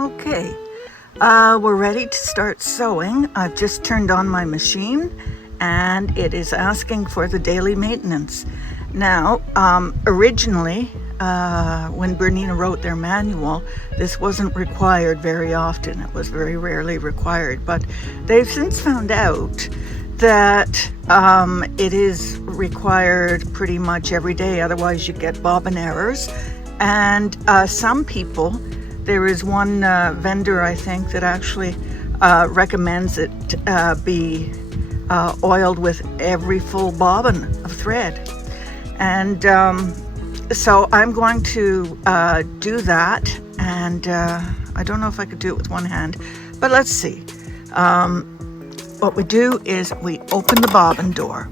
Okay, we're ready to start sewing. I've just turned on my machine and it is asking for the daily maintenance. Now, originally, when Bernina wrote their manual, this wasn't required very often. It was very rarely required, but they've since found out that it is required pretty much every day, otherwise you get bobbin errors. And some people, there is one vendor, I think, that actually recommends it be oiled with every full bobbin of thread. And so I'm going to do that. And I don't know if I could do it with one hand, but let's see. What we do is we open the bobbin door.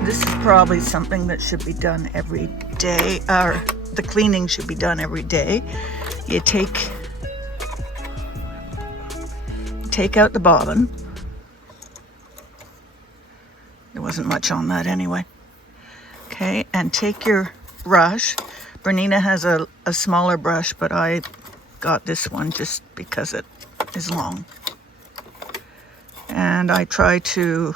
This is probably something that should be done every day, or the cleaning should be done every day. You take out the bobbin. There wasn't much on that anyway. Okay, and take your brush. Bernina has a smaller brush, but I got this one just because it is long. And I try to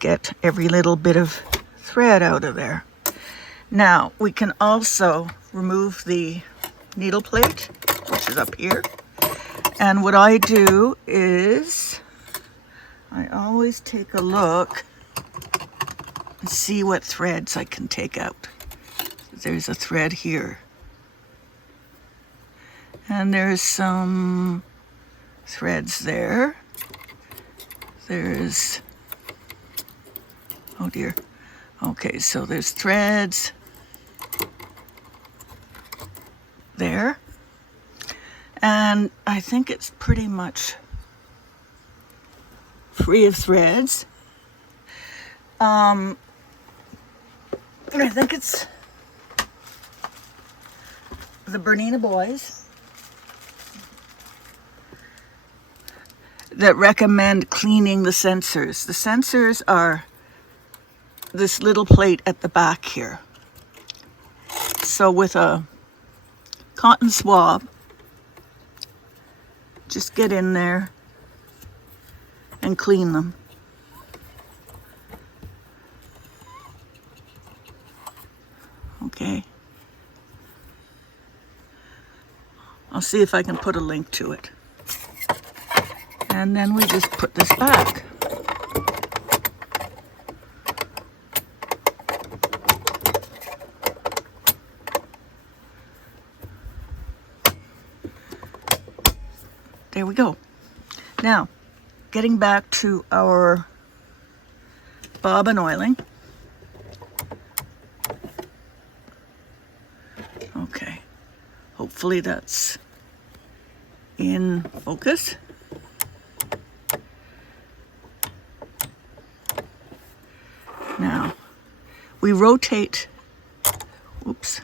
get every little bit of thread out of there. Now, we can also remove the needle plate, which is up here. And what I do is I always take a look and see what threads I can take out. There's a thread here. And there's some threads there. There's, oh dear. Okay, so there's threads there. And I think it's pretty much free of threads. I think it's the Bernina boys that recommend cleaning the sensors. The sensors are this little plate at the back here. So with a cotton swab, just get in there and clean them. Okay. I'll see if I can put a link to it. And then we just put this back. There we go. Now, getting back to our bobbin oiling. Okay, hopefully that's in focus. Now, we rotate, oops.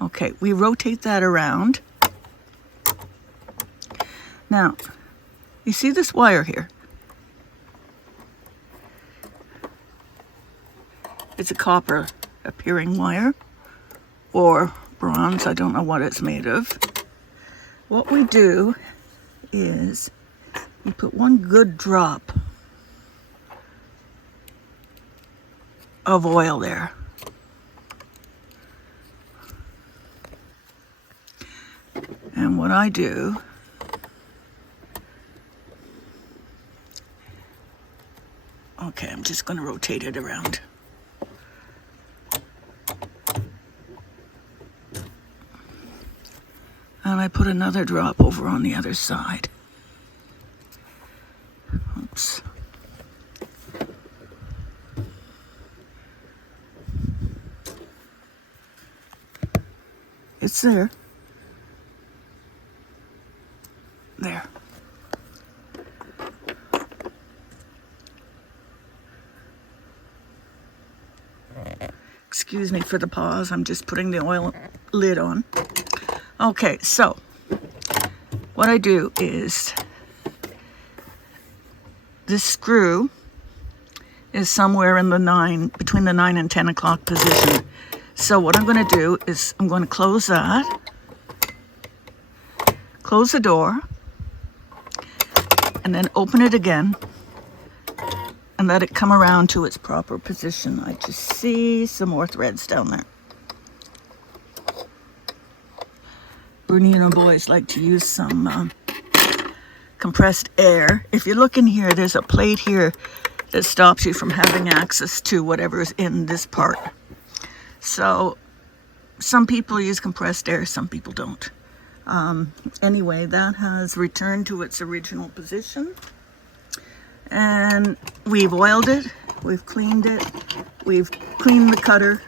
Okay, we rotate that around. Now, you see this wire here? It's a copper appearing wire, or bronze, I don't know what it's made of. What we do is you put one good drop of oil there. And what I do, okay, I'm just going to rotate it around. And I put another drop over on the other side. Oops. It's there. There. Excuse me for the pause. I'm just putting the oil lid on. Okay, so what I do is this screw is somewhere in the between the 9 and 10 o'clock position. So what I'm going to do is I'm going to close that, close the door, and then open it again and let it come around to its proper position. I just see some more threads down there. Bernina boys like to use some compressed air. If you look in here, there's a plate here that stops you from having access to whatever is in this part. So some people use compressed air, some people don't. Anyway, that has returned to its original position. And we've oiled it, we've cleaned it, we've cleaned the cutter.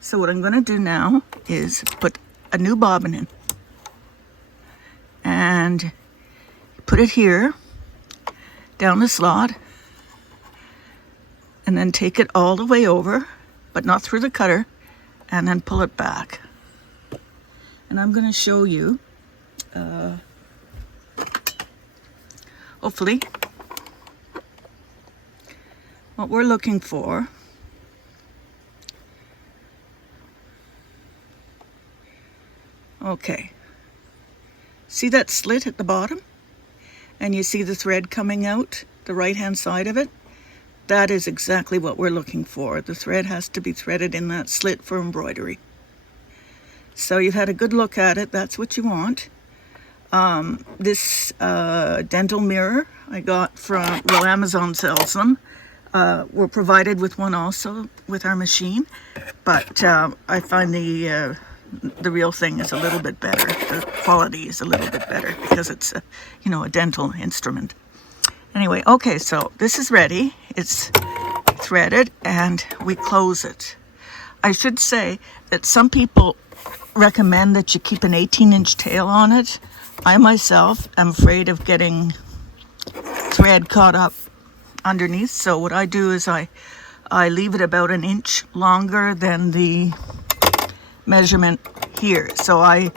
So what I'm going to do now is put a new bobbin in. And put it here, down the slot, and then take it all the way over, but not through the cutter, and then pull it back. And I'm going to show you, hopefully, what we're looking for. Okay. See that slit at the bottom? And you see the thread coming out, the right-hand side of it? That is exactly what we're looking for. The thread has to be threaded in that slit for embroidery. So you've had a good look at it. That's what you want. This dental mirror I got from, well, Amazon sells them. We're provided with one also with our machine. But I find the real thing is a little bit better. The quality is a little bit better because it's a, a dental instrument. Anyway, okay, so this is ready. It's threaded and we close it. I should say that some people recommend that you keep an 18-inch tail on it. I myself am afraid of getting thread caught up underneath. So what I do is I leave it about an inch longer than the measurement here. So I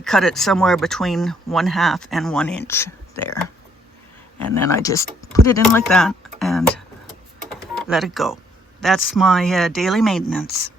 cut it somewhere between 1/2 and 1 inch there. And then I just put it in like that and let it go. That's my daily maintenance.